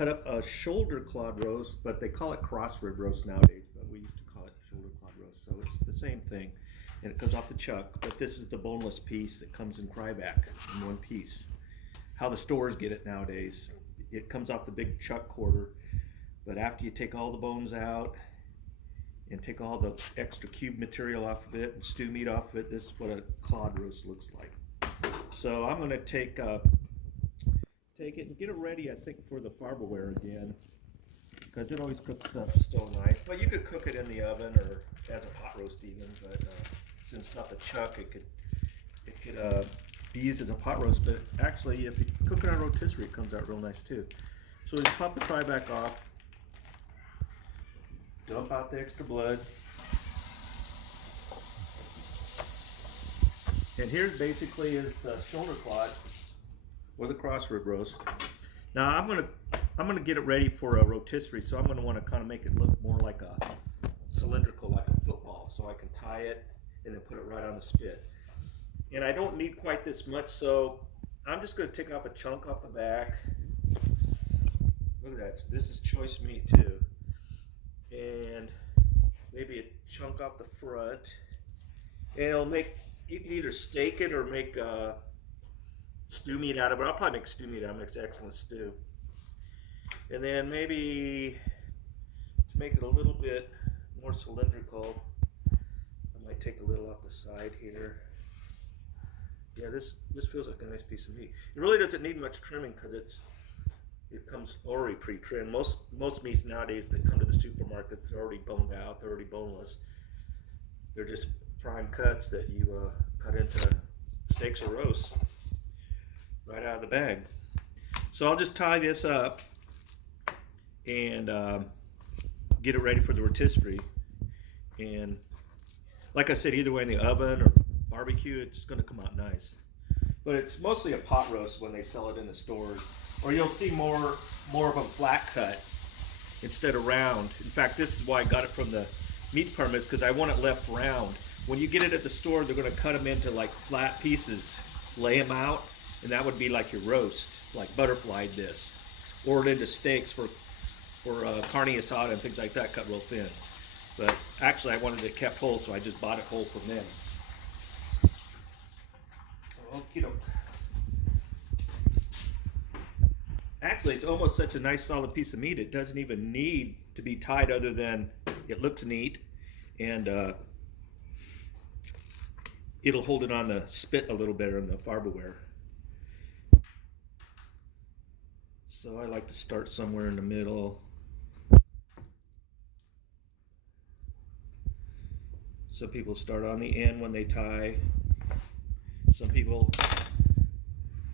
cut up a shoulder clod roast, but they call it cross rib roast nowadays, but we used to call it shoulder clod roast, so it's the same thing. And it comes off the chuck, but this is the boneless piece that comes in Cryovac in one piece. How the stores get it nowadays, it comes off the big chuck quarter, but after you take all the bones out and take all the extra cube material off of it and stew meat off of it, this is what a clod roast looks like. So I'm going to take it and get it ready, I think, for the Farberware again, because it always cooks stuff still nice. Well, you could cook it in the oven or as a pot roast even, but since it's not the chuck, it could be used as a pot roast. But actually, if you cook it on a rotisserie, it comes out real nice too. So just pop the Cryovac off, dump out the extra blood, and here basically is the shoulder clod or the cross rib roast. Now I'm gonna get it ready for a rotisserie, so I'm gonna want to kind of make it look more like a cylindrical, like a football, so I can tie it and then put it right on the spit. And I don't need quite this much, so I'm just gonna take off a chunk off the back. Look at that, this is choice meat too. And maybe a chunk off the front. And it'll make, you can either steak it or make stew meat out of it. I'll probably make stew meat out of it. It makes excellent stew. And then maybe to make it a little bit more cylindrical, I might take a little off the side here. Yeah, this feels like a nice piece of meat. It really doesn't need much trimming because it comes already pre-trimmed. Most meats nowadays that come to the supermarkets are already boned out. They're already boneless. They're just prime cuts that you cut into steaks or roasts right out of the bag. So I'll just tie this up and get it ready for the rotisserie. And like I said, either way in the oven or barbecue, it's going to come out nice. But it's mostly a pot roast when they sell it in the stores, or you'll see more of them flat cut instead of round. In fact, this is why I got it from the meat department, because I want it left round. When you get it at the store, they're going to cut them into like flat pieces, lay them out, and that would be like your roast, like butterflied this, or into steaks for carne asada and things like that, cut real thin. But actually, I wanted it kept whole, so I just bought it whole from them. Okie doke. Actually, it's almost such a nice solid piece of meat, it doesn't even need to be tied other than it looks neat, and it'll hold it on the spit a little better in the Farberware. So I like to start somewhere in the middle. Some people start on the end when they tie. Some people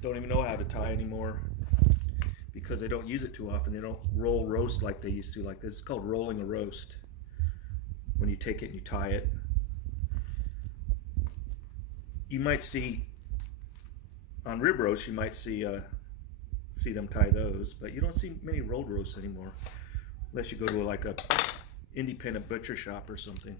don't even know how to tie anymore because they don't use it too often. They don't roll roast like they used to. Like this is called rolling a roast. When you take it and you tie it. You might see on rib roast, you might see them tie those, but you don't see many rolled roasts anymore, unless you go to like a independent butcher shop or something.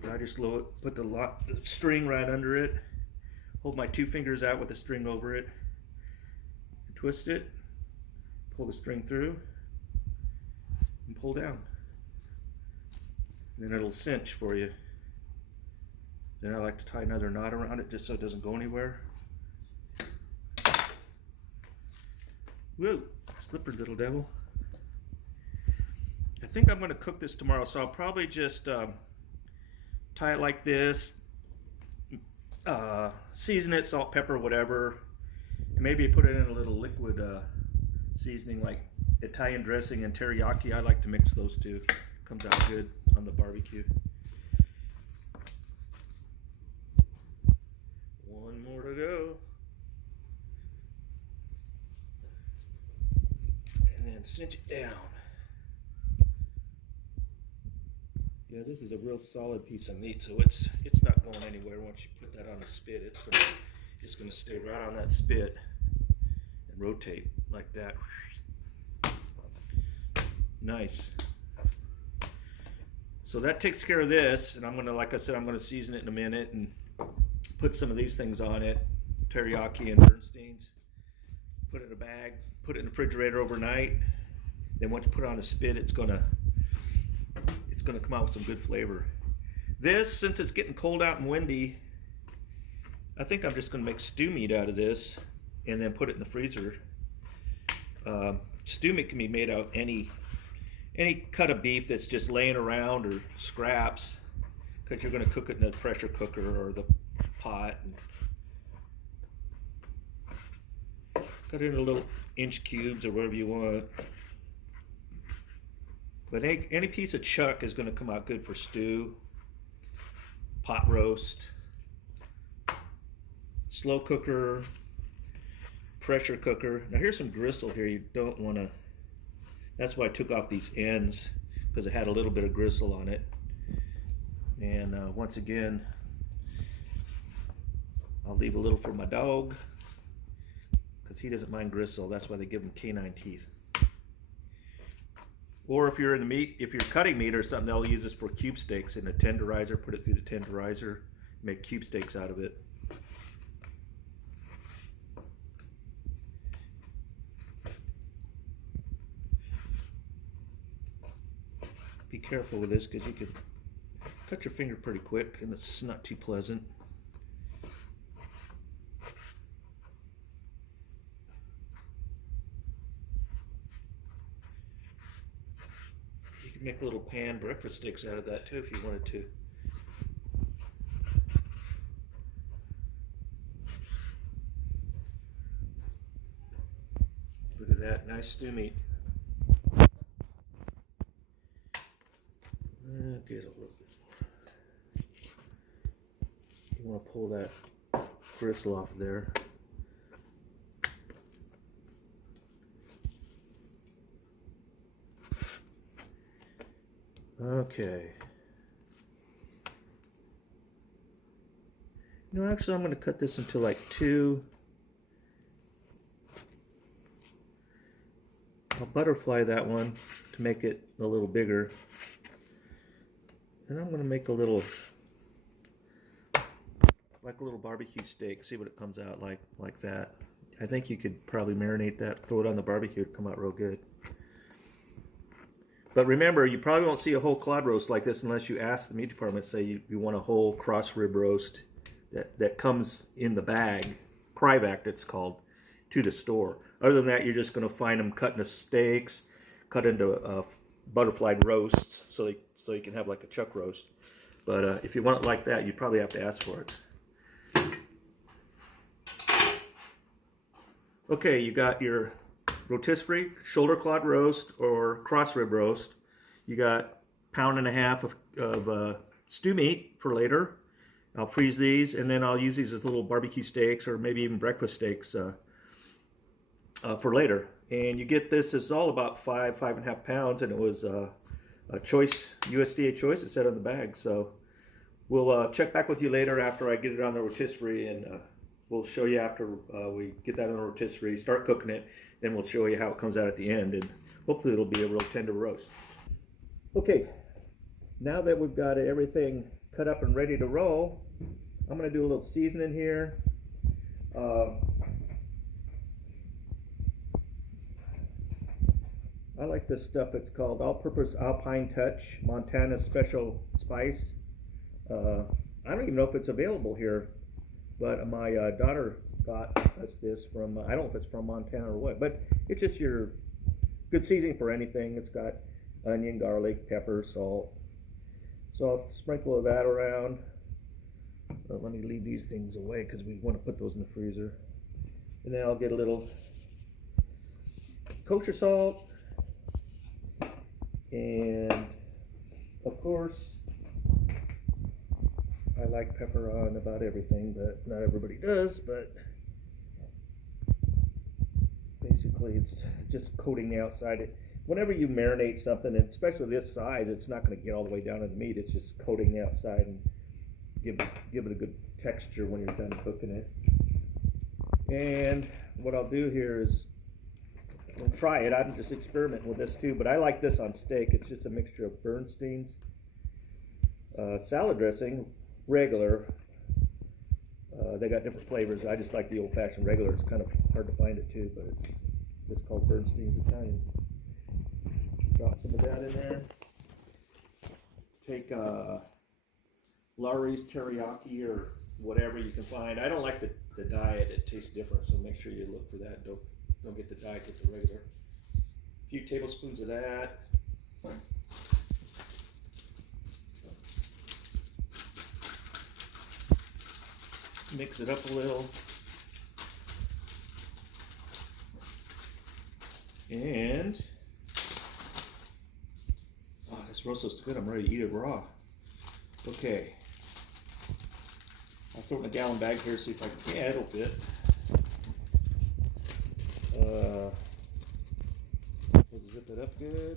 But I just put the string right under it, hold my 2 fingers out with the string over it, twist it, pull the string through, and pull down. And then it'll cinch for you. Then I like to tie another knot around it just so it doesn't go anywhere. Whoa, slippery little devil. I think I'm going to cook this tomorrow, so I'll probably just tie it like this, season it, salt, pepper, whatever, and maybe put it in a little liquid seasoning like Italian dressing and teriyaki. I like to mix those two. Comes out good on the barbecue. One more to go. And then cinch it down. Yeah, this is a real solid piece of meat, so it's not going anywhere once you put that on the spit. It's gonna stay right on that spit and rotate like that. Nice. So that takes care of this, and I'm gonna, like I said, I'm gonna season it in a minute and put some of these things on it, teriyaki and Bernstein's. put it in a bag, put it in the refrigerator overnight. Then once you put it on a spit, it's gonna come out with some good flavor. This, since it's getting cold out and windy, I think I'm just gonna make stew meat out of this and then put it in the freezer. Stew meat can be made out of any cut of beef that's just laying around or scraps, because you're gonna cook it in a pressure cooker or the pot. And cut it into little inch cubes or whatever you want. But any piece of chuck is going to come out good for stew, pot roast, slow cooker, pressure cooker. Now here's some gristle here. You don't want to, that's why I took off these ends, because it had a little bit of gristle on it. And once again, I'll leave a little for my dog, because he doesn't mind gristle. That's why they give him canine teeth. Or if you're in the meat, if you're cutting meat or something, they'll use this for cube steaks in a tenderizer. Put it through the tenderizer, make cube steaks out of it. Be careful with this, because you can cut your finger pretty quick and it's not too pleasant. Make little pan breakfast sticks out of that too if you wanted to. Look at that, nice stew meat. Get a little bit more. You want to pull that gristle off there. Okay. No, actually I'm going to cut this into like two. I'll butterfly that one to make it a little bigger. And I'm going to make a little, like a little barbecue steak. See what it comes out like that. I think you could probably marinate that, throw it on the barbecue, it'd come out real good. But remember, you probably won't see a whole cod roast like this unless you ask the meat department, say you want a whole cross rib roast that comes in the bag, Cryovac it's called, to the store. Other than that, you're just going to find them cut into steaks, cut into butterflied roasts, so you can have like a chuck roast. But if you want it like that, you probably have to ask for it. Okay, you got your rotisserie shoulder clod roast or cross rib roast. You got 1.5 pounds of stew meat for later. I'll freeze these, and then I'll use these as little barbecue steaks or maybe even breakfast steaks for later. And you get this, it's all about 5.5 pounds, and it was a choice, USDA choice, it said on the bag. So we'll check back with you later after I get it on the rotisserie, and we'll show you after we get that on the rotisserie, start cooking it. Then we'll show you how it comes out at the end, and hopefully it'll be a real tender roast. Okay, now that we've got everything cut up and ready to roll, I'm going to do a little seasoning here. I like this stuff. It's called All-Purpose Alpine Touch Montana Special Spice. I don't even know if it's available here, but my daughter got us this from, I don't know if it's from Montana or what, but it's just your good seasoning for anything. It's got onion, garlic, pepper, salt. So I'll sprinkle that around. Let me leave these things away because we want to put those in the freezer. And then I'll get a little kosher salt. And of course, I like pepper on about everything, but not everybody does. But basically, it's just coating the outside. Whenever you marinate something, and especially this size, it's not going to get all the way down to the meat. It's just coating the outside and give it a good texture when you're done cooking it. And what I'll do here is I'll try it. I'm just experimenting with this too, but I like this on steak. It's just a mixture of Bernstein's salad dressing, regular, They got different flavors. I just like the old-fashioned regular. It's kind of hard to find it too, but it's called Bernstein's Italian. Drop some of that in there. Take Lawry's teriyaki or whatever you can find. I don't like the diet. It tastes different, so make sure you look for that. Don't get the diet, get the regular. A few tablespoons of that. Mix it up a little. And this roast is good. I'm ready to eat it raw. Okay. I'll throw it in a gallon bag here, see if I can. Yeah, it'll fit. Zip it up good.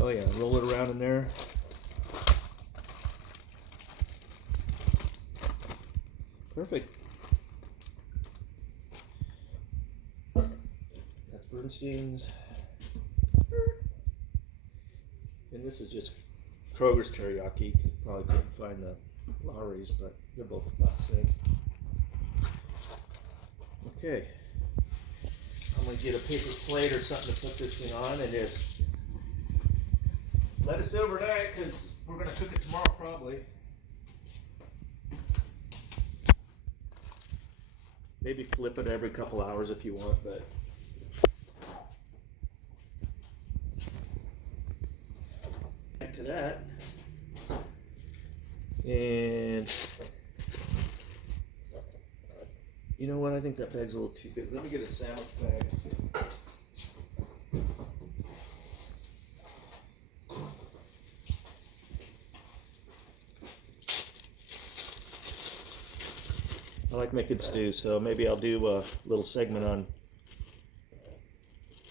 Oh yeah, roll it around in there. Perfect. That's Bernstein's. And this is just Kroger's teriyaki. You probably couldn't find the Lawry's, but they're both about the same. Okay. I'm going to get a paper plate or something to put this thing on and just let it sit overnight because we're going to cook it tomorrow probably. Maybe flip it every couple hours if you want, but back to that. And you know what? I think that bag's a little too big. Let me get a sandwich bag. I like making stew, so maybe I'll do a little segment on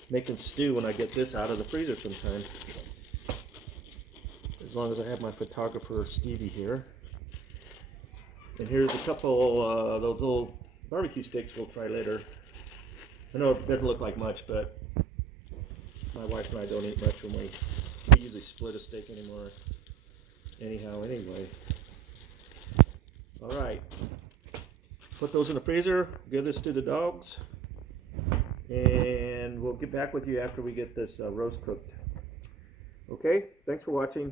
making stew when I get this out of the freezer sometime. As long as I have my photographer Stevie here. And here's a couple those little barbecue sticks we'll try later. I know it doesn't look like much, but my wife and I don't eat much when we usually split a steak anymore. Anyway. Alright. Put those in the freezer, give this to the dogs, and we'll get back with you after we get this roast cooked. Okay, thanks for watching.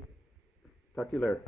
Talk to you later.